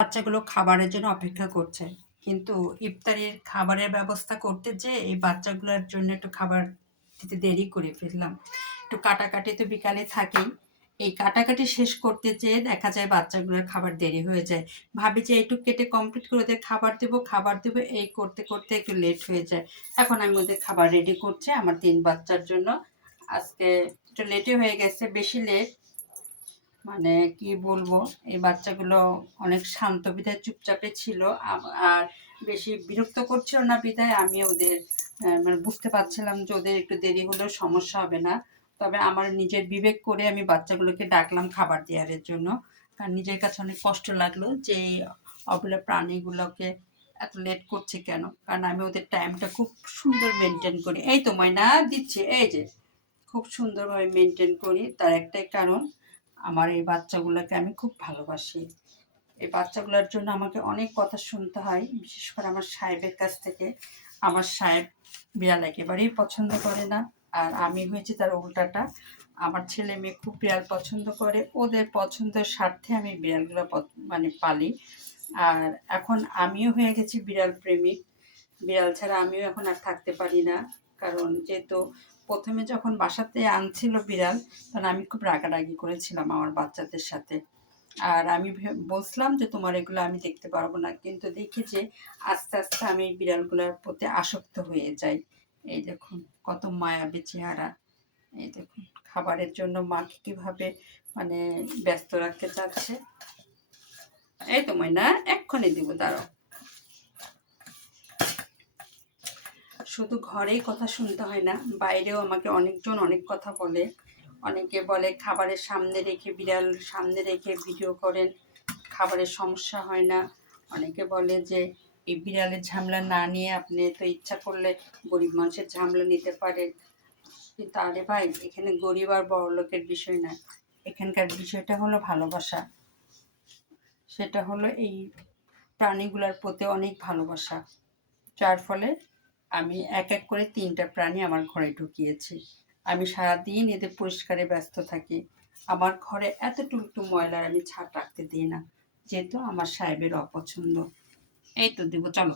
বাচ্চাগুলো খাবারের জন্য অপেক্ষা করছে, কিন্তু ইফতারির খাবারের ব্যবস্থা করতে যেয়ে এই বাচ্চাগুলোর জন্য একটু খাবার দিতে দেরি করে ফেললাম। একটু কাটাকাটি তো বিকালে থাকেই। এই কাটাকাটি শেষ করতে যেয়ে দেখা যায় বাচ্চাগুলোর খাবার দেরি হয়ে যায়। ভাবি যে একটু কেটে কমপ্লিট করে ওদের খাবার দেবো, এই করতে করতে একটু লেট হয়ে যায়। এখন আমি ওদের খাবার রেডি করছি আমার ৩ বাচ্চার জন্য। আজকে একটু লেটে হয়ে গেছে, বেশি লেট। মানে কি বলবো, এই বাচ্চাগুলো অনেক শান্ত বিধায় চুপচাপে ছিল। আর বেশি বিরক্ত করছিল না বিধায় আমি ওদের মানে বুঝতে পারছিলাম যে ওদের একটু দেরি হলেও সমস্যা হবে না। তবে আমার নিজের বিবেক করে আমি বাচ্চাগুলোকে ডাকলাম খাবার দেওয়ার জন্য। কারণ নিজের কাছে অনেক কষ্ট লাগলো যে এই অবলা প্রাণীগুলোকে এত লেট করছে কেন। কারণ আমি ওদের টাইমটা খুব সুন্দর মেনটেন করি। এই তো ময়না দিচ্ছি, এই যে খুব সুন্দরভাবে মেনটেন করি। তার একটাই কারণ, আমার এই বাচ্চাগুলোকে আমি খুব ভালোবাসি। এই বাচ্চাগুলোর জন্য আমাকে অনেক কথা শুনতে হয়, বিশেষ করে আমার সাহেবের কাছ থেকে। আমার সাহেব বিড়াল একেবারেই পছন্দ করে না, আর আমি হয়েছি তার উল্টাটা। আমার ছেলে মেয়ে খুব বিড়াল পছন্দ করে, ওদের পছন্দের স্বার্থে আমি বিড়ালগুলো মানে পালি। আর এখন আমিও হয়ে গেছি বিড়াল প্রেমিক। বিড়াল ছাড়া আমিও এখন আর থাকতে পারি না। কারণ যেহেতু প্রথমে যখন বাসাতে আনছিল বিড়াল, তখন আমি খুব রাগারাগি করেছিলাম আমার বাচ্চাদের সাথে। আর আমি বলছিলাম যে তোমার এগুলো আমি দেখতে পারবো না, কিন্তু দেখি যে আস্তে আস্তে আমি এই বিড়ালগুলোর প্রতি আসক্ত হয়ে যাই। এই দেখুন কত মায়াবী চেহারা। এই দেখুন খাবারের জন্য মাকে কীভাবে মানে ব্যস্ত রাখতে চাচ্ছে। এই তো ময়না, এক্ষুনি দিব, দাঁড়াও। শুধু ঘরেই কথা শুনতে হয় না, বাইরেও আমাকে অনেকজন অনেক কথা বলে। অনেকে বলে খাবারের সামনে রেখে, বিড়াল সামনে রেখে ভিডিও করেন, খাবারের সমস্যা হয় না। অনেকে বলে যে এই বিড়ালের ঝামেলা না নিয়ে আপনি তো ইচ্ছা করলে গরিব মানুষের ঝামেলা নিতে পারেন। কিন্তু আরে ভাই, এখানে গরিব আর বড়লোকের বিষয় না, এখানকার বিষয়টা হলো ভালোবাসা। সেটা হলো এই প্রাণীগুলোর প্রতি অনেক ভালোবাসা, যার ফলে আমি এক এক করে ৩টা প্রাণী আমার ঘরে ঢুকিয়েছি। আমি সারাদিন এদের পরিষ্কারে ব্যস্ত থাকি। আমার ঘরে এতটুকু ময়লার আমি ছাদ রাখতে দিই না, যেহেতু আমার সাহেবের অপছন্দ। এই তো দিব, চলো।